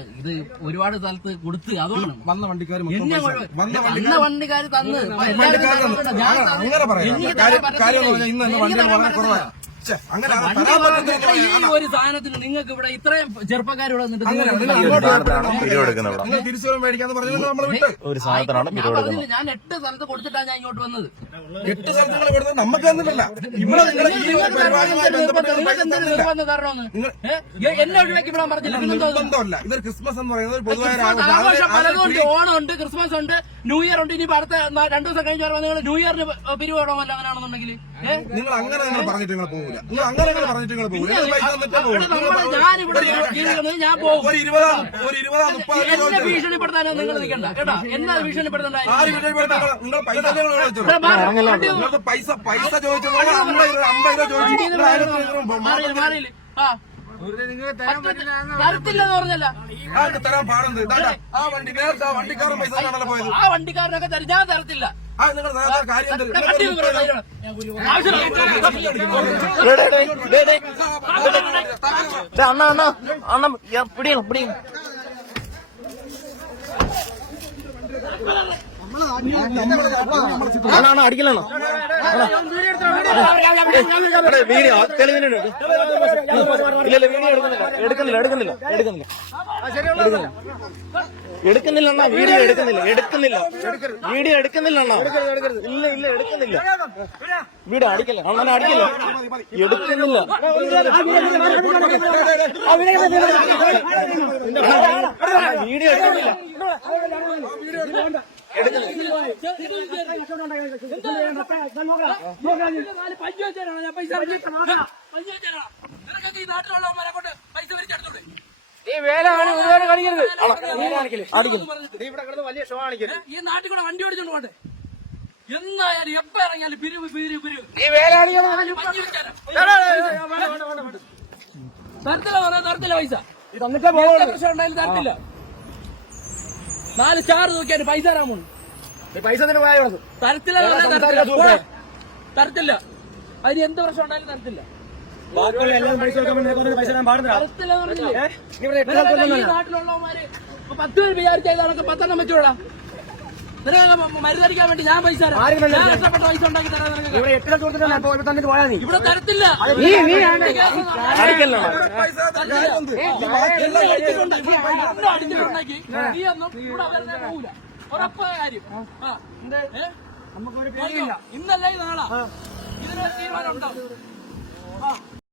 ഇത് ഒരുപാട് സ്ഥലത്ത് കൊടുത്ത് അതുകൊണ്ട് വന്ന വണ്ടിക്കാർ വന്ന വണ്ടിക്കാർ തന്ന് അങ്ങനെ പറയാം. ഇന്ന് വണ്ടികൾ വളരെ കുറവാണ്. ഈ ഒരു സാധനത്തിന് നിങ്ങൾക്ക് ഇവിടെ ഇത്രയും ചെറുപ്പക്കാർ ഇവിടെ ഒരു സാധനമാണ് ഞാൻ 8 സ്ഥലത്ത് കൊടുത്തിട്ടാണ് ഞാൻ ഇങ്ങോട്ട് വന്നത്. 8 സ്ഥലത്തുകൾ കൊടുത്തത് നമുക്ക് തന്നിട്ടില്ല. ഇവിടെ എന്നെ ഒഴിവാക്കി വിടാൻ പറഞ്ഞില്ല. നിർബന്ധമല്ല. ഇതൊരു ക്രിസ്മസ് എന്ന് പറയുന്നത് പൊതുവായ ആഘോഷം പലതുണ്ട്. ഓണം ഉണ്ട്, ക്രിസ്മസ് ഉണ്ട്, ന്യൂ ഇയർ ഉണ്ട്. ഇനി അടുത്ത 2 ദിവസം കഴിഞ്ഞ് വരുമ്പോൾ നിങ്ങൾ ന്യൂ ഇയറിന് പിരിവിടമല്ലോ. അങ്ങനെയാണെന്നുണ്ടെങ്കിൽ നിങ്ങൾ അങ്ങനെ നിങ്ങൾ പറഞ്ഞിട്ട് നിങ്ങൾ പോകില്ല. നിങ്ങൾ അങ്ങനെ നിങ്ങൾ പറഞ്ഞിട്ട് നിങ്ങൾ പോകില്ല. ഞാനിവിടെ ഞാൻ പോകും. ഒരു 20-30 എന്നെ ഭീഷണിപ്പെടുത്താനോ നിങ്ങൾ നിൽക്കണ്ട കേട്ടോ. എന്നാ ഭീഷണിപ്പെടുത്തണ്ട. നിങ്ങൾ പൈസ ചോദിച്ചത് 50 രൂപ ചോദിച്ചു. മാറിയില്ല. തരത്തില്ലെന്ന് പറഞ്ഞല്ല. തരാൻ പാടുന്നത് ആ വണ്ടി നേരത്തെ ആ വണ്ടിക്കാരൻ പൈസ പോയത്. ആ വണ്ടിക്കാരനൊക്കെ തരും. ഞാൻ തരത്തില്ല. നിങ്ങൾ കാര്യം അടിക്കലാണോ വീഡിയോ തെളിവിനുണ്ട്. ഇല്ല എടുക്കുന്നില്ല അണ്ണാ. വീഡിയോ എടുക്കുന്നില്ല വീഡിയോ എടുക്കുന്നില്ല അണ്ണാ. ഇല്ല എടുക്കുന്നില്ല. വീഡിയോ അടിക്കല്ല അണ്ണനെ അടിക്കല്ല. എടുക്കുന്നില്ല. വീഡിയോ എടുക്കുന്നില്ല. ഈ വേലാണ് ഒരുപാട് കളിക്കരുത്. ഇവിടെ കിടന്ന് വലിയ ഷോ കാണിക്കരുത്. ഈ നാട്ടിൽ കൂടെ വണ്ടി ഓടിച്ചോണ്ട് പോട്ടെ. എന്നായാലും എപ്പ ഇറങ്ങിയാലും പിരിവ് ഈ വേലാണ് തരത്തില്ല പൈസ. പ്രശ്നം ഉണ്ടായാലും തരത്തില്ല. 4 സ്റ്റാർ നോക്കിയാലും പൈസ തരാമോ? പൈസ തരത്തില്ല. അതിന് എന്ത് പ്രശ്നം ഉണ്ടായാലും തരത്തില്ല. ഈ നാട്ടിലുള്ളവന്മാര് 10 പേര് വിചാരിച്ചതൊക്കെ 10 എണ്ണം വെച്ചോളാം. മരുന്നടിക്കാൻ വേണ്ടി ഞാൻ പൈസ കഷ്ടപ്പെട്ട പൈസ ഉണ്ടാക്കി തരാം. ഇവിടെ തരത്തില്ല. അടിച്ചിട്ടുണ്ടാക്കി നീ ഒന്നും ഇവിടെ അവരുടെ പോകൂല. ഉറപ്പായ കാര്യം. ഇന്നല്ല നാളാ ഇതിനൊരു തീരുമാനം ഉണ്ടാവും.